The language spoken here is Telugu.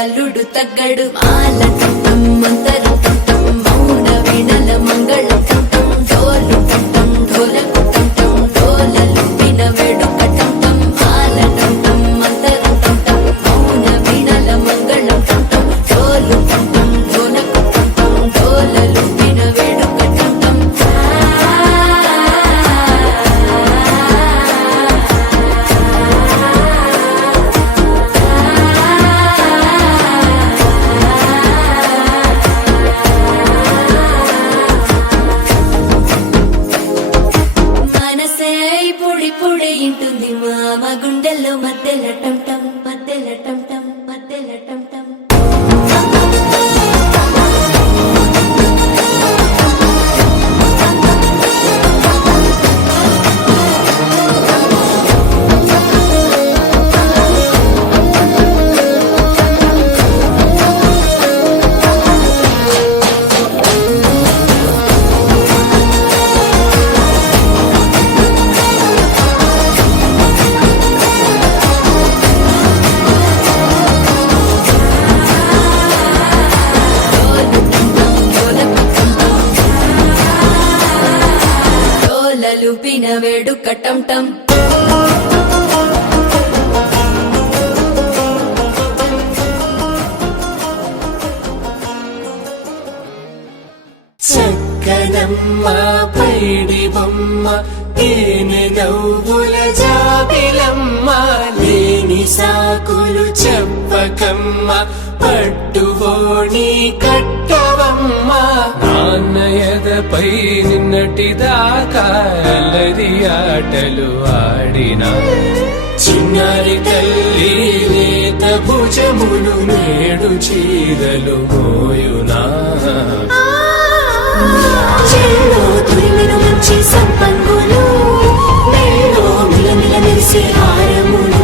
అల్లుడు తగ్గడు మాల కంఠం మంతరం కంఠం మౌన వీణల మంగళం కంఠం డోలు కంఠం ఢోలకు కంఠం డోలలు విన వేడుక కంఠం మాల కంఠం మంతరం కంఠం మౌన వీణల మంగళం కంఠం డోలు కంఠం ఢోలకు కంఠం డోలలు విన వేడుక కంఠం పొడి ఇంటుంది మామ గుండెల్లో మధ్యల టంటం మధ్యల టంటం మధ్యల టంటం లూపిన వేడుక టంటం చక్కనమ్మ పైడి బొమ్మ తేనె నవ్వుల జాబిలమ్మ లేని సాకులు చెప్పకమ్మ పట్టువోణి కట్టవమ్మ నాన్నయదపై నిన్నటిదాకా అల్లరి ఆటలు ఆడినా చిన్నారి తల్లి లేత భుజములు నేడు చీరలు మోయునా చెల్లో తురిమిన మంచి సంపంగులు మెల్లో మిలమిల మెరిసే హారములు